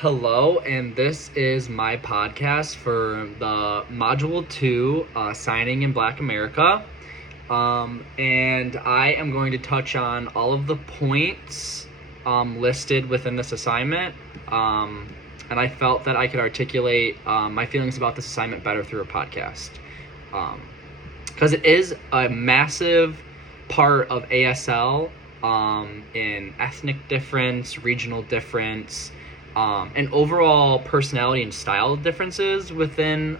Hello, and this is my podcast for the Module 2, Signing in Black America. And I am going to touch on all of the points listed within this assignment. And I felt that I could articulate my feelings about this assignment better through a podcast. Because it is a massive part of ASL in ethnic difference, regional difference, and overall personality and style differences within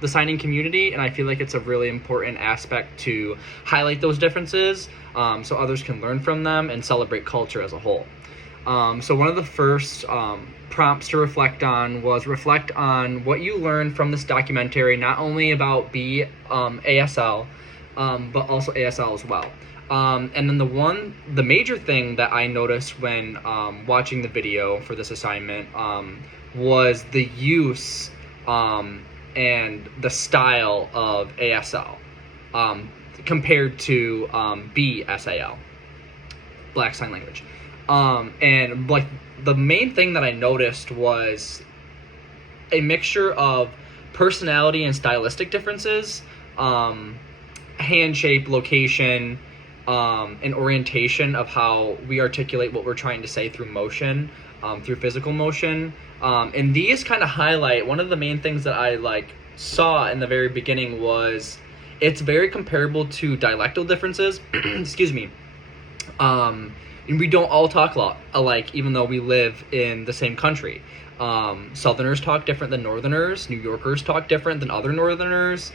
the signing community. And I feel like it's a really important aspect to highlight those differences so others can learn from them and celebrate culture as a whole. So one of the first prompts to reflect on what you learned from this documentary, not only about ASL, but also ASL as well. And then the major thing that I noticed when watching the video for this assignment was the use and the style of ASL compared to BSAL, Black Sign Language. And like the main thing that I noticed was a mixture of personality and stylistic differences, hand shape, location, and orientation of how we articulate what we're trying to say through motion, through physical motion. And these kind of highlight one of the main things that I saw in the very beginning was it's very comparable to dialectal differences. Excuse me. And we don't all talk alike, even though we live in the same country. Southerners talk different than Northerners. New Yorkers talk different than other Northerners.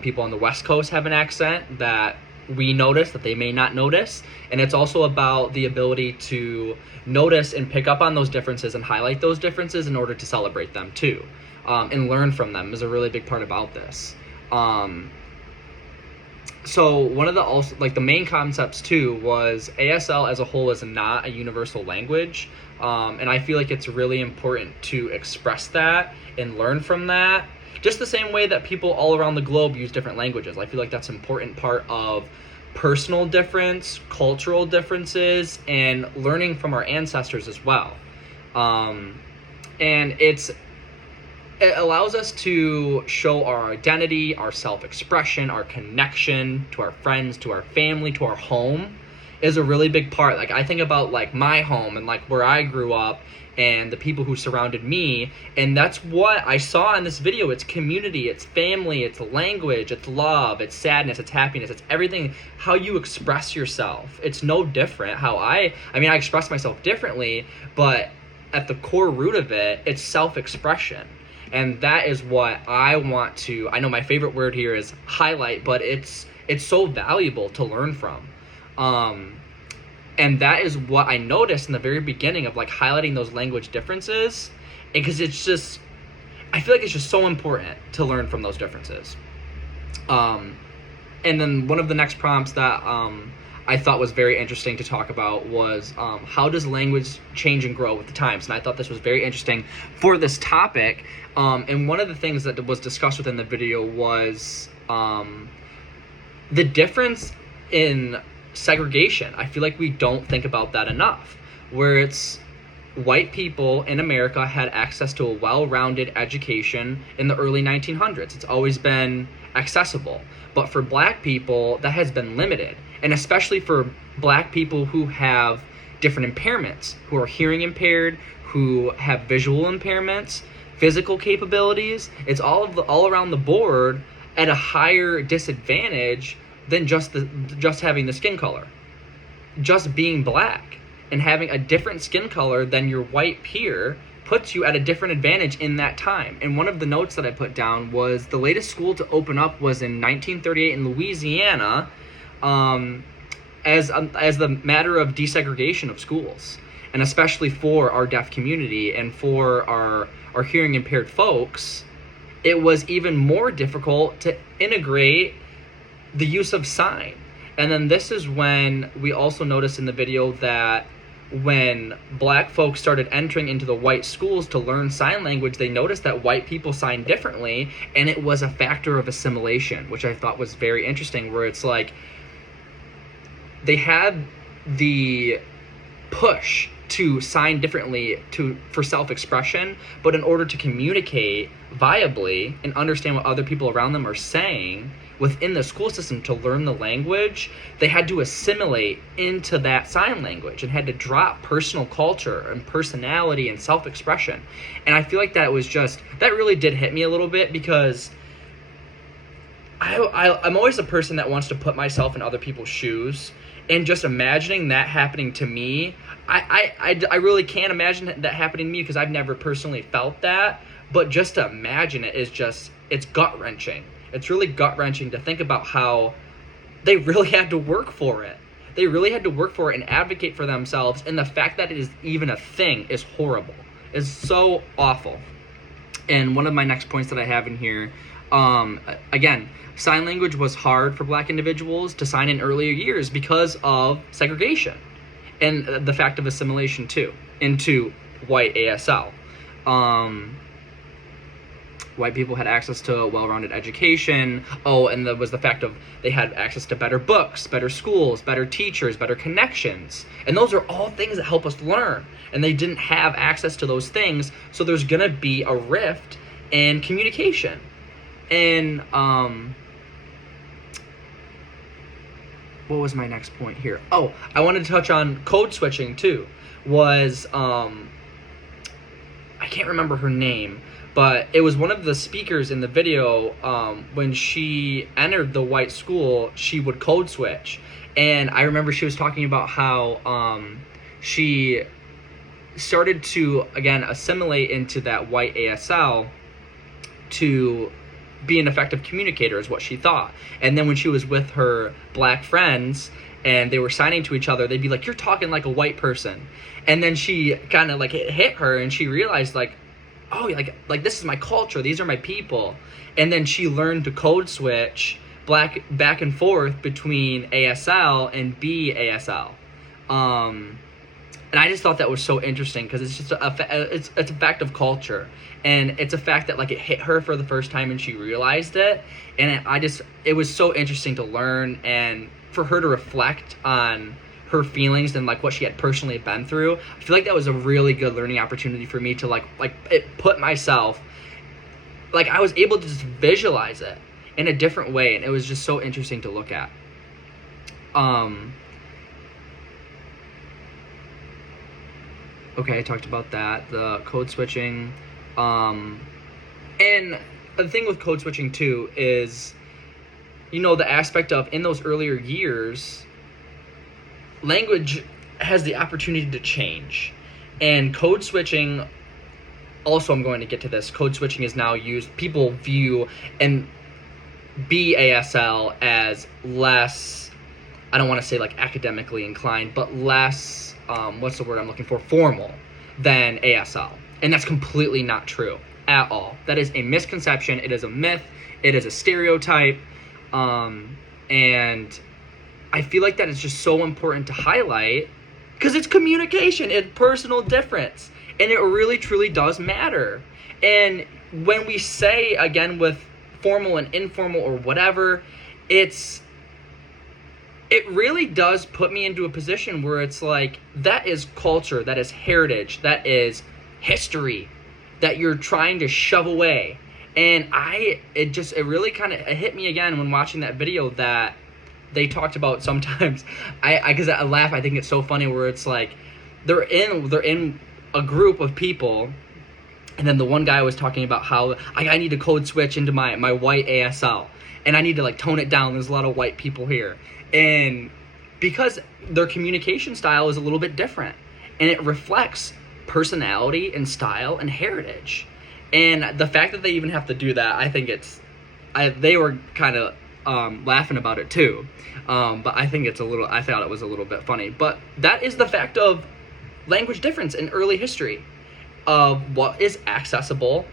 People on the West Coast have an accent that we notice that they may not notice. And it's also about the ability to notice and pick up on those differences and highlight those differences in order to celebrate them too. And learn from them is a really big part about this. So one of the main concepts too was ASL as a whole is not a universal language. And I feel like it's really important to express that and learn from that. Just the same way that people all around the globe use different languages. I feel like that's an important part of personal difference, cultural differences, and learning from our ancestors as well. And it allows us to show our identity, our self-expression, our connection to our friends, to our family, to our home is a really big part. I think about my home and where I grew up and the people who surrounded me, and that's what I saw in this video. It's community, it's family, it's language, it's love, it's sadness, it's happiness, it's everything, how you express yourself. It's no different how I express myself differently, but at the core root of it, it's self-expression. And that is what I want to, I know my favorite word here is highlight, but it's so valuable to learn from. And that is what I noticed in the very beginning of highlighting those language differences, because it's just, I feel like it's just so important to learn from those differences. And then one of the next prompts that I thought was very interesting to talk about was how does language change and grow with the times? And I thought this was very interesting for this topic. And one of the things that was discussed within the video was the difference in segregation. I feel like we don't think about that enough, where it's white people in America had access to a well-rounded education in the early 1900s. It's always been accessible. But for black people, that has been limited. And especially for black people who have different impairments, who are hearing impaired, who have visual impairments, physical capabilities, it's all around the board at a higher disadvantage than just having the skin color. Just being black and having a different skin color than your white peer puts you at a different advantage in that time. And one of the notes that I put down was the latest school to open up was in 1938 in Louisiana, as the matter of desegregation of schools, and especially for our deaf community and for our hearing impaired folks, it was even more difficult to integrate the use of sign. And then this is when we also noticed in the video that when black folks started entering into the white schools to learn sign language, they noticed that white people signed differently, and it was a factor of assimilation, which I thought was very interesting, where it's they had the push to sign differently for self-expression, but in order to communicate viably and understand what other people around them are saying within the school system to learn the language, they had to assimilate into that sign language and had to drop personal culture and personality and self-expression. And I feel like that really did hit me a little bit, because I'm always a person that wants to put myself in other people's shoes, and just imagining that happening to me, I really can't imagine that happening to me, because I've never personally felt that, but just to imagine it is it's gut-wrenching. It's really gut-wrenching to think about how they really had to work for it. They really had to work for it and advocate for themselves, and the fact that it is even a thing is horrible. It's so awful. And one of my next points that I have in here, again, sign language was hard for Black individuals to sign in earlier years because of segregation and the fact of assimilation too into white ASL. White people had access to a well-rounded education. And there was the fact of they had access to better books, better schools, better teachers, better connections. And those are all things that help us learn. And they didn't have access to those things, so there's going to be a rift in communication. And what was my next point here? I wanted to touch on code switching too. I can't remember her name, but it was one of the speakers in the video. When she entered the white school, she would code switch. And I remember she was talking about how she started to, again, assimilate into that white ASL to be an effective communicator, is what she thought. And then when she was with her Black friends and they were signing to each other, they'd be like, "You're talking like a white person." And then she kind of like it hit her, and she realized like, oh, like this is my culture, these are my people. And then she learned to code switch back and forth between ASL and BASL. And I just thought that was so interesting, because it's just it's a fact of culture, and it's a fact that like it hit her for the first time and she realized it. And it was so interesting to learn, and for her to reflect on her feelings and like what she had personally been through. I feel like that was a really good learning opportunity for me to like it put myself, like I was able to just visualize it in a different way, and it was just so interesting to look at. Okay, I talked about that, the code switching. And the thing with code switching too is, the aspect of in those earlier years, language has the opportunity to change. And code switching, also I'm going to get to this, code switching is now used, people view and BASL as less, I don't want to say like academically inclined, but less, what's the word I'm looking for, formal than ASL. And that's completely not true at all. That is a misconception. It is a myth. It is a stereotype. And I feel like that is just so important to highlight, because it's communication, it's personal difference, and it really truly does matter. And when we say, again, with formal and informal or whatever, it really does put me into a position where it's like, that is culture, that is heritage, that is history that you're trying to shove away. And it really kind of hit me again when watching that video that they talked about sometimes. Because I laugh, I think it's so funny, where it's like they're in a group of people, and then the one guy was talking about how I need to code switch into my white ASL, and I need to like tone it down, there's a lot of white people here. And because their communication style is a little bit different, and it reflects personality and style and heritage. And the fact that they even have to do that, I think they were kind of laughing about it too. But I think I thought it was a little bit funny. But that is the fact of language difference in early history, of what is accessible,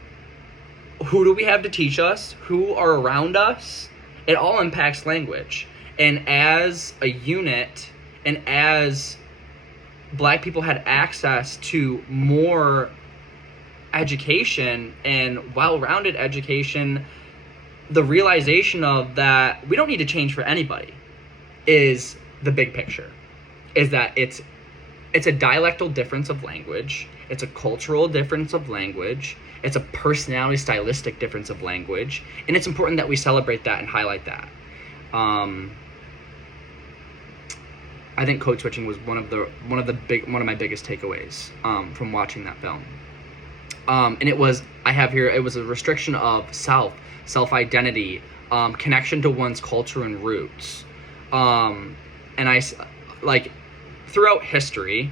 who do we have to teach us, who are around us. It all impacts language. And as a unit, and as Black people had access to more education and well-rounded education, the realization of that we don't need to change for anybody is the big picture. Is that it's it's a dialectal difference of language. It's a cultural difference of language. It's a personality, stylistic difference of language, and it's important that we celebrate that and highlight that. I think code switching was one of my biggest takeaways from watching that film. And it was a restriction of self-identity, connection to one's culture and roots. And I, like, throughout history,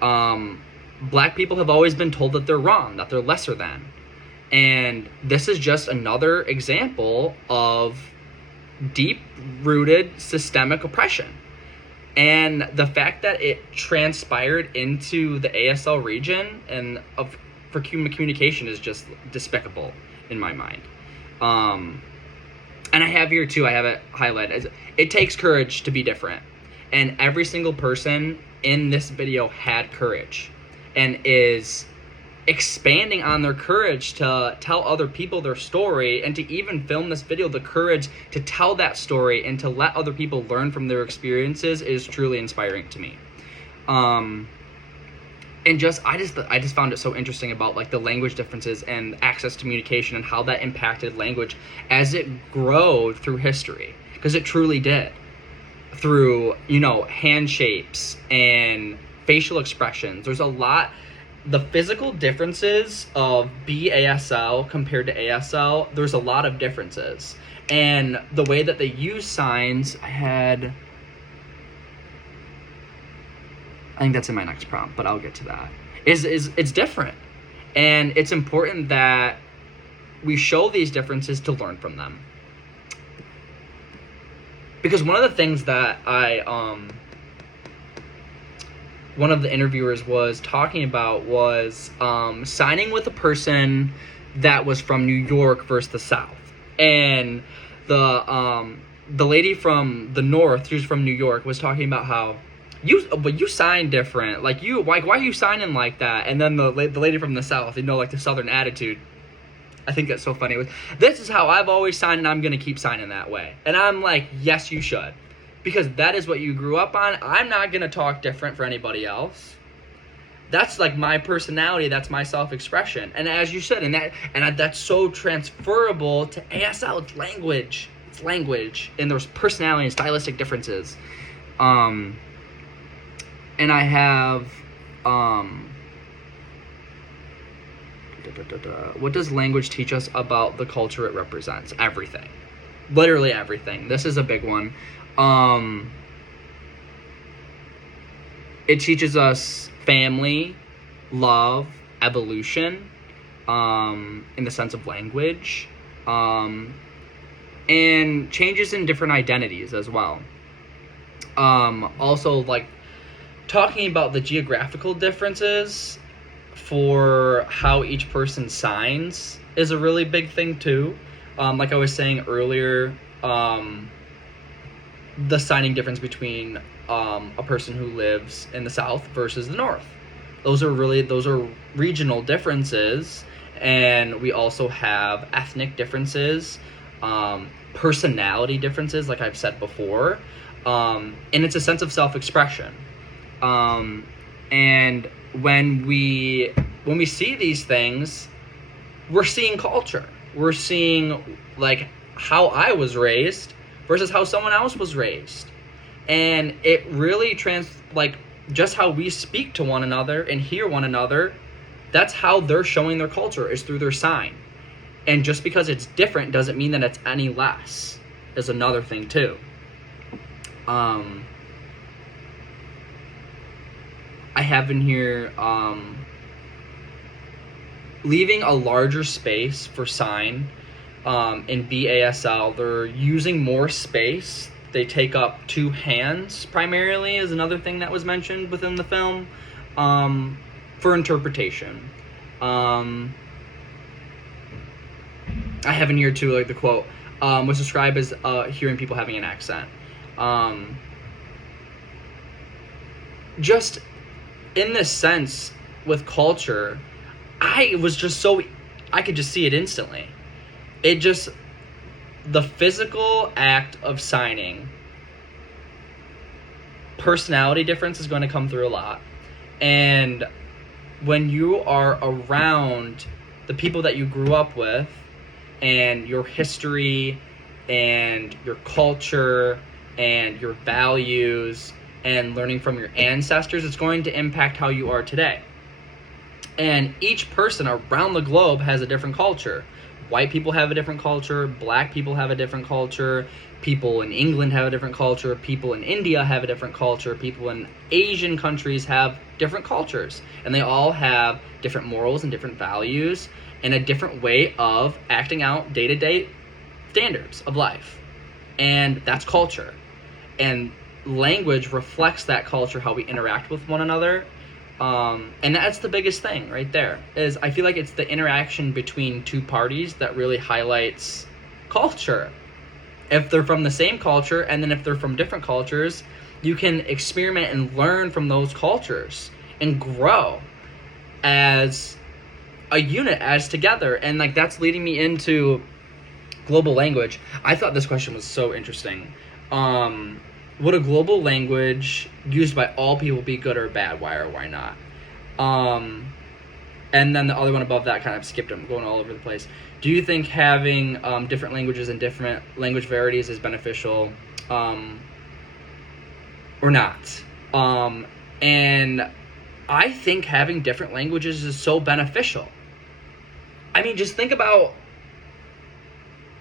Black people have always been told that they're wrong, that they're lesser than. And this is just another example of deep-rooted systemic oppression. And the fact that it transpired into the ASL region and for human communication is just despicable in my mind. And I have here too, I have it highlighted. It takes courage to be different. And every single person in this video had courage and is expanding on their courage to tell other people their story, and to even film this video, the courage to tell that story and to let other people learn from their experiences is truly inspiring to me. And I just found it so interesting about, like, the language differences and access to communication and how that impacted language as it grew through history, because it truly did, through, hand shapes and facial expressions. There's a lot. The physical differences of BASL compared to ASL, there's a lot of differences. And the way that they use signs, I think that's in my next prompt, but I'll get to that. It's different. And it's important that we show these differences to learn from them. Because one of the things that one of the interviewers was talking about was signing with a person that was from New York versus the South. And the lady from the North, who's from New York, was talking about how you sign different. Like, why are you signing like that? And then the lady from the South, like the Southern attitude. I think that's so funny. This is how I've always signed, and I'm going to keep signing that way. And I'm like, yes, you should. Because that is what you grew up on. I'm not going to talk different for anybody else. That's like my personality. That's my self-expression. And as you said, and that's so transferable to ASL. It's language. It's language. And there's personality and stylistic differences. And I have... what does language teach us about the culture it represents? Everything. Literally everything. This is a big one. It teaches us family, love, evolution, in the sense of language, and changes in different identities as well. Also, like, talking about the geographical differences for how each person signs is a really big thing too. Like I was saying earlier, the signing difference between a person who lives in the South versus the North. Those are regional differences, and we also have ethnic differences, personality differences, like I've said before, and it's a sense of self-expression. And when we see these things, we're seeing culture. We're seeing, like, how I was raised versus how someone else was raised. And it really just how we speak to one another and hear one another, that's how they're showing their culture, is through their sign. And just because it's different doesn't mean that it's any less, is another thing too. I have in here leaving a larger space for sign. In BASL, they're using more space. They take up 2 hands primarily, is another thing that was mentioned within the film, for interpretation. I have in here too, like, the quote was described as hearing people having an accent. Just in this sense with culture, I could just see it instantly. The physical act of signing, personality difference is going to come through a lot. And when you are around the people that you grew up with and your history and your culture and your values and learning from your ancestors, it's going to impact how you are today. And each person around the globe has a different culture. White people have a different culture, black people have a different culture, people in England have a different culture, people in India have a different culture, people in Asian countries have different cultures. And they all have different morals and different values and a different way of acting out day-to-day standards of life. And that's culture. And language reflects that culture, how we interact with one another. And that's the biggest thing right there, is I feel like it's the interaction between two parties that really highlights culture. If they're from the same culture, and then if they're from different cultures, you can experiment and learn from those cultures and grow as a unit, as together. And like that's leading me into global language. I thought this question was so interesting. Would a global language used by all people be good or bad? Why or why not? And then the other one above that kind of skipped. I'm going all over the place. Do you think having different languages and different language varieties is beneficial or not? And I think having different languages is so beneficial. I mean, just think about,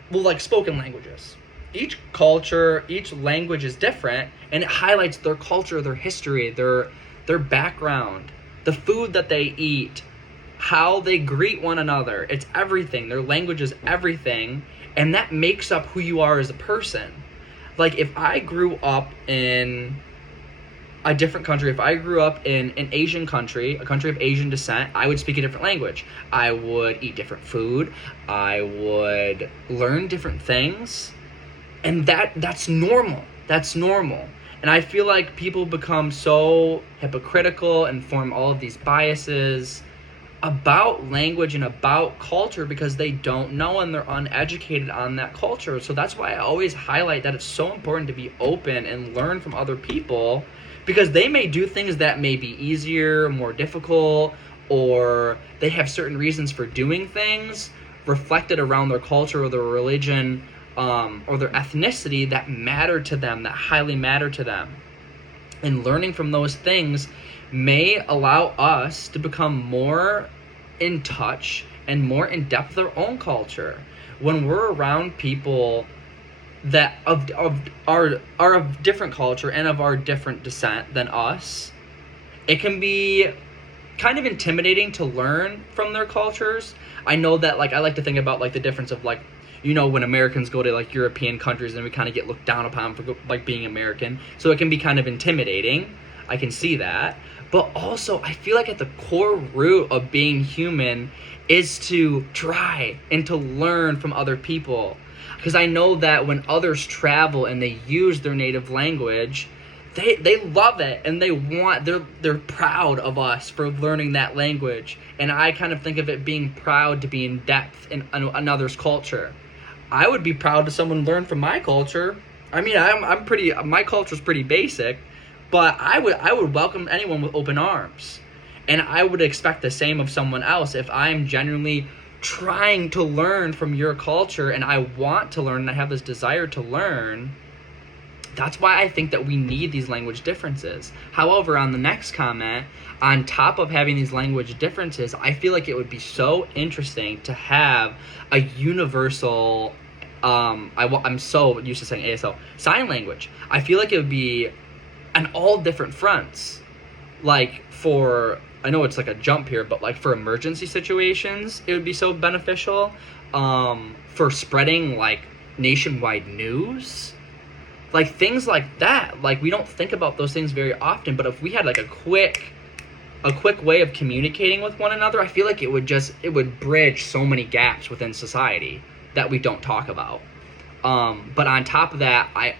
well, like spoken languages. Each culture, each language is different, and it highlights their culture, their history, their background, the food that they eat, how they greet one another. It's everything. Their language is everything, and that makes up who you are as a person. Like, if I grew up in a different country, if I grew up in an Asian country, a country of Asian descent, I would speak a different language. I would eat different food. I would learn different things. And that's normal. That's normal. And I feel like people become so hypocritical and form all of these biases about language and about culture because they don't know and they're uneducated on that culture. So that's why I always highlight that it's so important to be open and learn from other people, because they may do things that may be easier, more difficult, or they have certain reasons for doing things reflected around their culture or their religion, or their ethnicity that matter to them, that highly matter to them. And learning from those things may allow us to become more in touch and more in depth with our own culture. When we're around people that are of different culture and of our different descent than us, it can be kind of intimidating to learn from their cultures. I know that, like, I like to think about like the difference of, like, you know, when Americans go to like European countries and we kind of get looked down upon for like being American. So it can be kind of intimidating. I can see that. But also I feel like at the core root of being human is to try and to learn from other people. Because I know that when others travel and they use their native language, they love it and they're proud of us for learning that language. And I kind of think of it being proud to be in depth in another's culture. I would be proud to someone learn from my culture. I mean, my culture's pretty basic, but I would welcome anyone with open arms. And I would expect the same of someone else. If I'm genuinely trying to learn from your culture and I want to learn and I have this desire to learn, that's why I think that we need these language differences. However, on the next comment, on top of having these language differences, I feel like it would be so interesting to have a universal, I'm so used to saying ASL, sign language. I feel like it would be on all different fronts. Like for, I know it's like a jump here, but like for emergency situations, it would be so beneficial. For spreading like nationwide news, like things like that. Like we don't think about those things very often, but if we had like a quick way of communicating with one another, I feel like it would bridge so many gaps within society that we don't talk about. But on top of that, I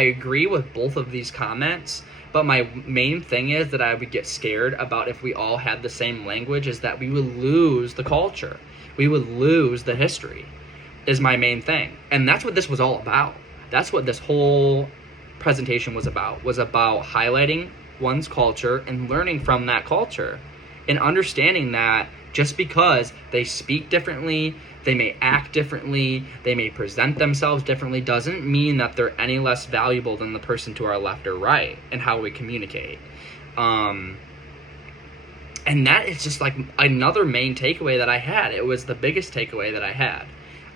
agree with both of these comments, but my main thing is that I would get scared about if we all had the same language, is that we would lose the culture. We would lose the history, is my main thing. And that's what this was all about. That's what this whole presentation was about highlighting one's culture and learning from that culture, and understanding that just because they speak differently, they may act differently, they may present themselves differently, doesn't mean that they're any less valuable than the person to our left or right in how we communicate. And that is just like another main takeaway that I had. It was the biggest takeaway that I had.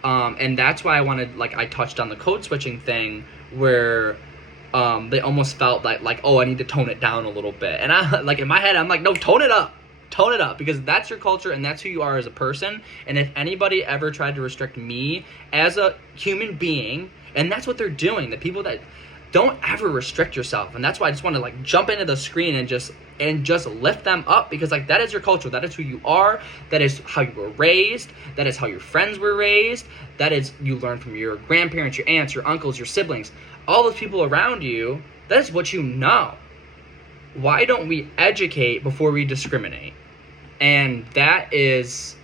And that's why I touched on the code switching thing, where they almost felt like, oh, I need to tone it down a little bit. And I, like, in my head, I'm like, no, tone it up, because that's your culture and that's who you are as a person. And if anybody ever tried to restrict me as a human being, and that's what they're doing, the people that don't ever restrict yourself. And that's why I just want to like jump into the screen and just lift them up, because like that is your culture, that is who you are, that is how you were raised, that is how your friends were raised, that is you learn from your grandparents, your aunts, your uncles, your siblings, all those people around you. That is what you know. Why don't we educate before we discriminate? And that is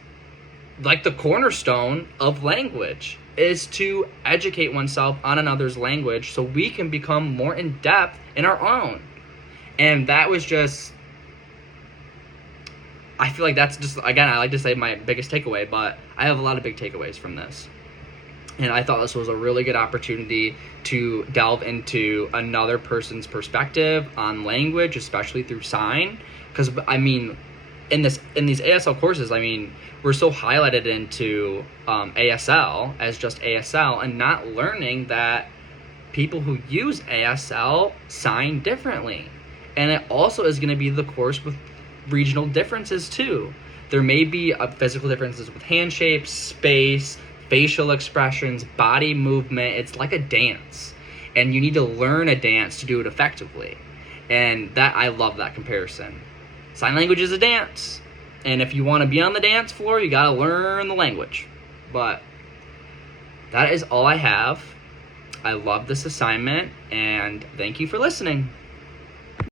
like the cornerstone of language, is to educate oneself on another's language so we can become more in depth in our own. And that was just, I feel like that's just, again, I like to say my biggest takeaway, but I have a lot of big takeaways from this. And I thought this was a really good opportunity to delve into another person's perspective on language, especially through sign. Because, I mean, in these ASL courses, I mean, we're so highlighted into ASL as just ASL, and not learning that people who use ASL sign differently. And it also is going to be the course with regional differences too. There may be physical differences with hand shapes, space, facial expressions, body movement. It's like a dance, and you need to learn a dance to do it effectively. And that, I love that comparison. Sign language is a dance, and if you want to be on the dance floor, you got to learn the language. But that is all I have. I love this assignment, and thank you for listening.